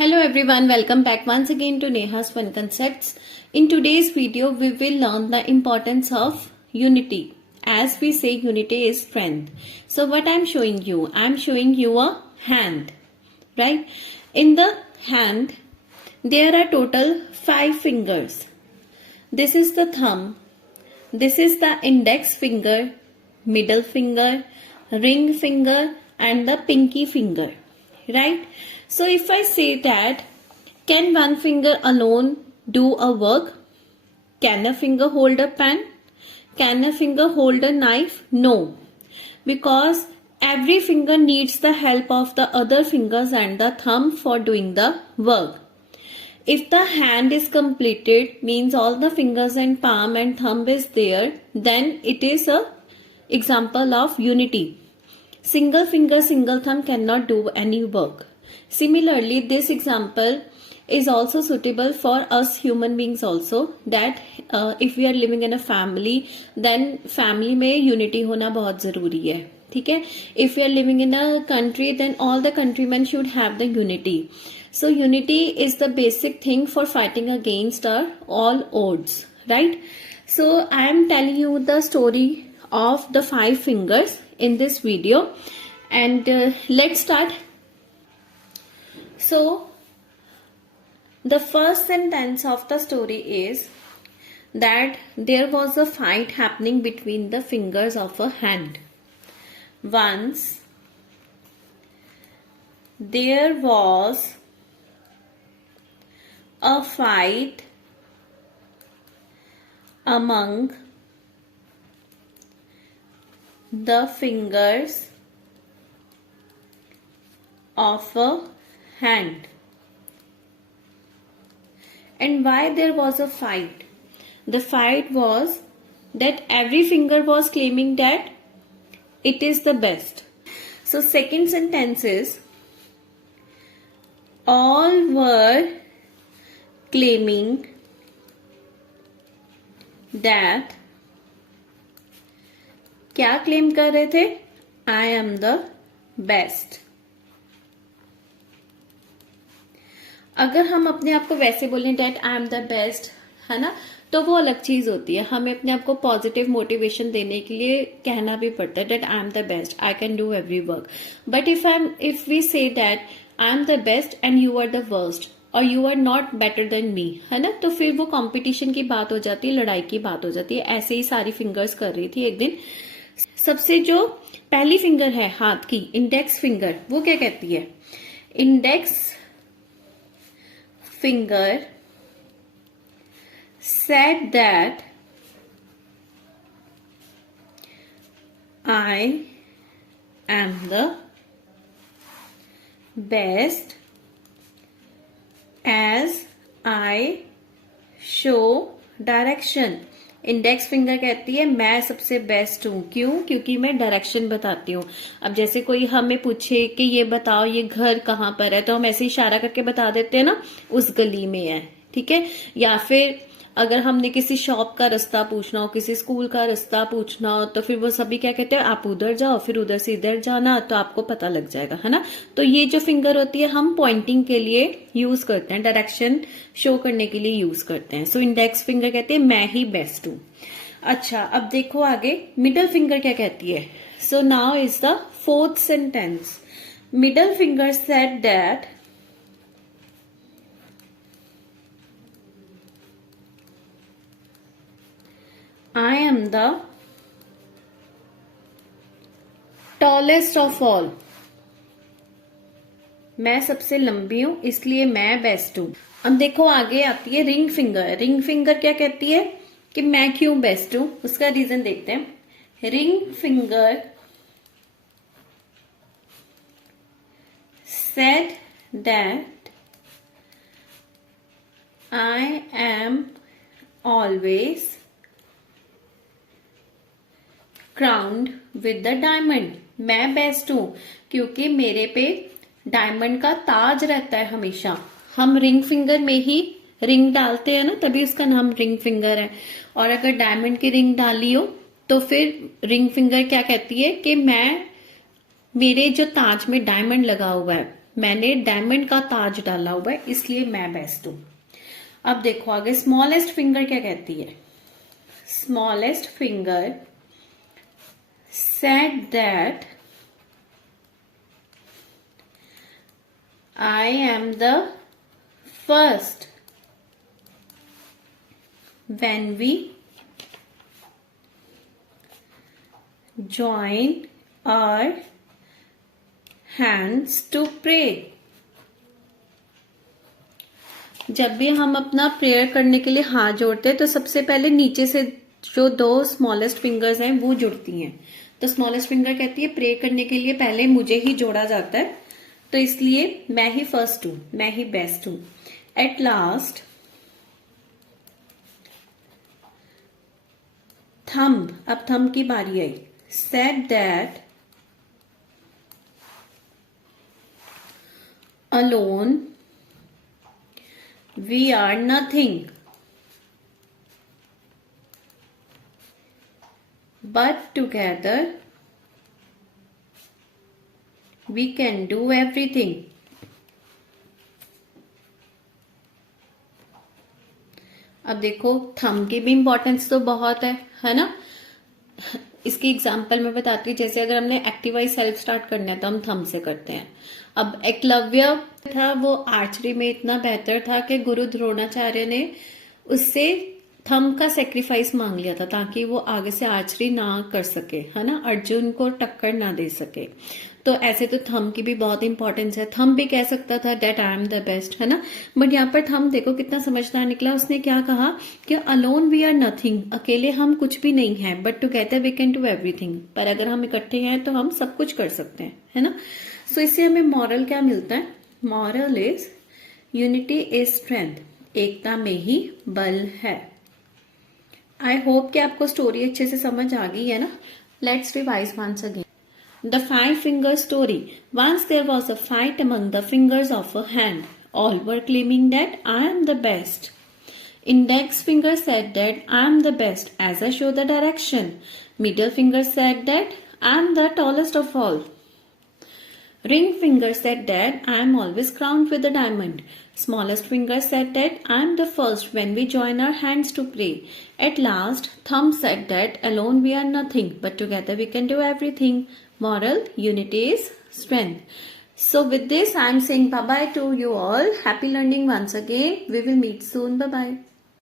Hello everyone, welcome back once again to Neha's Fun Concepts. In today's video, we will learn the importance of unity. As we say, unity is strength. So what I'm showing you a hand, right? In the hand, there are total 5 fingers. This is the thumb. This is the index finger, middle finger, ring finger and the pinky finger, right? So if I say that, can one finger alone do a work? Can a finger hold a pen? Can a finger hold a knife? No, because every finger needs the help of the other fingers and the thumb for doing the work. If the hand is completed, means all the fingers and palm and thumb is there, then it is a example of unity. Single finger, single thumb cannot do any work. Similarly, this example is also suitable for us human beings also, that if we are living in a family, then family में unity होना बहुत ज़रूरी है, ठीक है? If we are living in a country, then all the countrymen should have the unity. So unity is the basic thing for fighting against all odds, right? So I am telling you the story of the 5 fingers in this video, and let's start. So the first sentence of the story is that there was a fight happening between the fingers of a hand. Once there was a fight among the fingers of a hand. And why there was a fight? The fight was that every finger was claiming that it is the best. So second sentence is, all were claiming that, क्या claim कर रहे थे? I am the best. अगर हम अपने आप को वैसे बोलें that I am the best, है ना, तो वो अलग चीज होती है. हमें अपने आप को पॉजिटिव मोटिवेशन देने के लिए कहना भी पड़ता है that I am the best, I can do every work. But if we say that I am the best and you are the worst और you are not better than me, है ना, तो फिर वो कंपटीशन की बात हो जाती है, लड़ाई की बात हो जाती है. ऐसे ही सारी फिंगर्स कर रही थी एक दिन. सबसे जो पहली फिंगर है हाथ की, इंडेक्स फिंगर, वो क्या कहती है? Index finger said that I am the best as I show direction. Index finger कहती है मैं सबसे बेस्ट हूं. क्यों? क्योंकि मैं डायरेक्शन बताती हूँ. अब जैसे कोई हमें पूछे कि ये बताओ ये घर कहाँ पर है, तो हम ऐसे इशारा करके बता देते हैं ना, उस गली में है, ठीक है. या फिर अगर हमने किसी शॉप का रास्ता पूछना हो, किसी स्कूल का रास्ता पूछना हो, तो फिर वो सभी क्या कहते हैं, आप उधर जाओ, फिर उधर से इधर जाना, तो आपको पता लग जाएगा, है ना. तो ये जो फिंगर होती है हम पॉइंटिंग के लिए यूज करते हैं, डायरेक्शन शो करने के लिए यूज करते हैं. सो इंडेक्स फिंगर कहती है मैं ही बेस्ट हूं. अच्छा, अब देखो आगे मिडल फिंगर क्या कहती है. So now is the fourth sentence. Middle finger said that I am the tallest of all. मैं सबसे लंबी हूं इसलिए मैं बेस्ट हूं. अब देखो आगे आती है रिंग फिंगर. रिंग फिंगर क्या कहती है कि मैं क्यों बेस्ट हूं, उसका रीजन देखते हैं. Ring finger said that I am always crowned with the diamond. मैं बेस्ट हूं क्योंकि मेरे पे डायमंड का ताज रहता है हमेशा. हम रिंग फिंगर में ही रिंग डालते हैं ना, तभी उसका नाम रिंग फिंगर है. और अगर डायमंड की रिंग डाली हो तो फिर रिंग फिंगर क्या कहती है कि मैं, मेरे जो ताज में डायमंड लगा हुआ है मैंने डायमंड का ताज डाला हुआ है, इसलिए मैं बेस्ट हूं। अब देखो आगे, स्मॉलेस्ट फिंगर क्या कहती है? Smallest finger said that I am the first when we join our hands to pray। जब भी हम अपना प्रेयर करने के लिए हाथ जोड़ते हैं तो सबसे पहले नीचे से जो दो स्मॉलेस्ट फिंगर्स हैं वो जुड़ती हैं। तो स्मॉलेस्ट फिंगर कहती है प्रे करने के लिए पहले मुझे ही जोड़ा जाता है, तो इसलिए मैं ही फर्स्ट हूं, मैं ही बेस्ट हूं। एट लास्ट थंब, अब थंब की बारी आई। Said that alone we are nothing but together we can do everything। अब देखो थंब की भी इंपॉर्टेंस तो बहुत है ना। इसकी एग्जांपल मैं बताती हूँ, जैसे अगर हमने एक्टिवाइज सेल्फ स्टार्ट करना है तो हम थंब से करते हैं। अब एकलव्य था, वो आर्चरी में इतना बेहतर था कि गुरु द्रोणाचार्य ने उससे थंब का सेक्रीफाइस मांग लिया था ताकि वो आगे से आर्चरी ना कर सके, है ना, अर्जुन को टक्कर ना दे सके। तो ऐसे तो थंब की भी बहुत इंपॉर्टेंस है। थंब भी कह सकता था that I am the best, है ना, बट यहाँ पर थंब देखो कितना समझदार निकला। उसने क्या कहा कि अलोन वी आर नथिंग, अकेले हम कुछ भी नहीं है, but together we can do everything, पर अगर हम इकट्ठे हैं तो हम सब कुछ कर सकते हैं, है ना। सो इससे हमें मॉरल क्या मिलता है? Moral is unity is strength, एकता में ही बल है। आई होप कि आपको स्टोरी अच्छे से समझ आ गई है ना। Let's revise once again. The 5 finger story। Once there was a fight among the fingers of a hand. All were claiming that I am the best. Index finger said that I am the best as I show the direction. Middle finger said that I am the tallest of all. Ring finger said that I am always crowned with a diamond. Smallest finger said that I am the first when we join our hands to pray. At last, thumb said that alone we are nothing, but together we can do everything. Moral, unity is strength. So with this, I am saying bye-bye to you all. Happy learning once again. We will meet soon. Bye-bye.